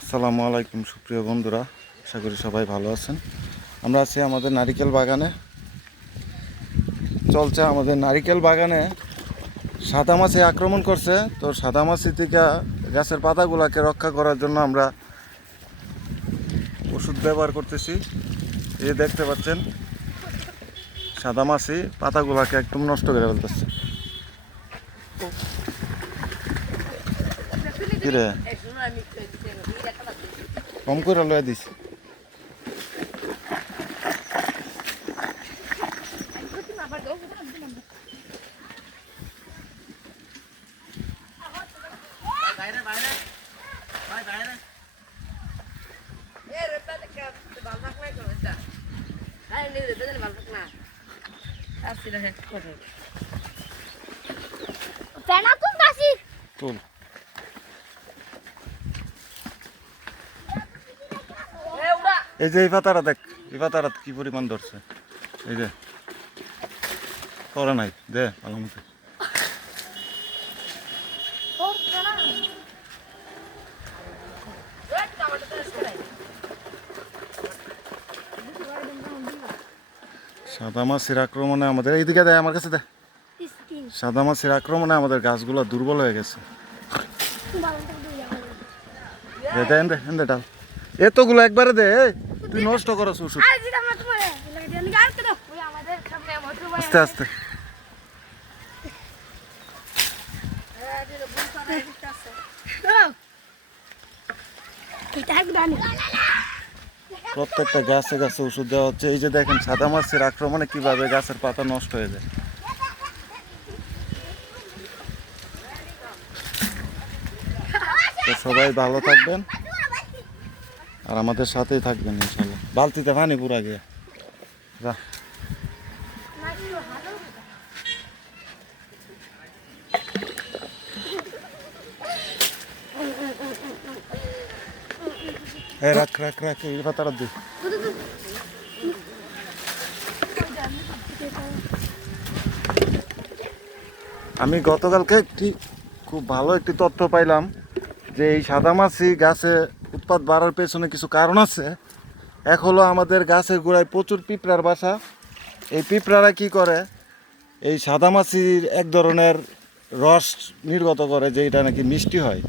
আসসালামু আলাইকুম সুপ্রিয় বন্ধুরা, আশা করি সবাই ভালো আছেন। আমরা আছি আমাদের নারিকেল বাগানে। চলছে আমাদের নারিকেল বাগানে সাদা মাছি আক্রমণ করছে। তো সাদা মাছি থেকে গাছের পাতাগুলোকে রক্ষা করার জন্য আমরা ওষুধ ব্যবহার করতেছি। এই দেখতে পাচ্ছেন সাদা মাছি পাতাগুলোকে একদম নষ্ট করে ফেলতেছে। কিরে কম করে লয়ে দিস। তুল এই যে এই পাতাটা দেখ, এই পাতাটা কি পরিমাণ ধরছে। এই যে করে নাই দে ভালো মতো। সাদা মাছির আক্রমণে আমাদের এইদিকে দেয়, আমার কাছে দেয়। সাদা মাছির আক্রমণে আমাদের গাছগুলো দুর্বল হয়ে গেছে। ডাল এতগুলো একবারে দে, তুই নষ্ট করছ ওষুধ। আস্তে আস্তে প্রত্যেকটা গাছে গাছে ওষুধ দেওয়া হচ্ছে। এই যে দেখেন সাদা মাছির আক্রমণে কিভাবে গাছের পাতা নষ্ট হয়ে যায়। তো সবাই ভালো থাকবেন আর আমাদের সাথেই থাকবেন ইনশাল্লাহ। বালতিতে পানি পুরা গিয়ে যা। রাখ রাখ রাখ, এই পাতাটা দিই। আমি গতকালকে খুব ভালো একটি তথ্য পাইলাম যে এই সাদা মাছি গাছে উৎপাদ বাড়ার পেছনে কিছু কারণ আছে। এক হলো আমাদের গাছের গোড়ায় প্রচুর পিঁপড়ার বাসা। এই পিঁপড়ারা কি করে, এই সাদা মাছির এক ধরনের রস নির্গত করে, যে এটা নাকি মিষ্টি হয়।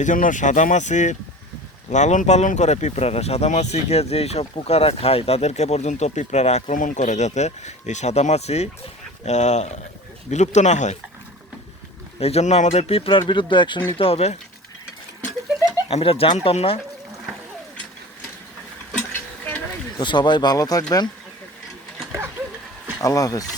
এই জন্য সাদা মাছির লালন পালন করে পিঁপড়ারা। সাদা মাছিকে যেই সব পোকারা খায় তাদেরকে পর্যন্ত পিঁপড়ারা আক্রমণ করে, যাতে এই সাদা মাছি বিলুপ্ত না হয়। এই জন্য আমাদের পিঁপড়ার বিরুদ্ধে অ্যাকশন নিতে হবে। আমি এটা জানতাম না। তো সবাই ভালো থাকবেন, আল্লাহ হাফেজ।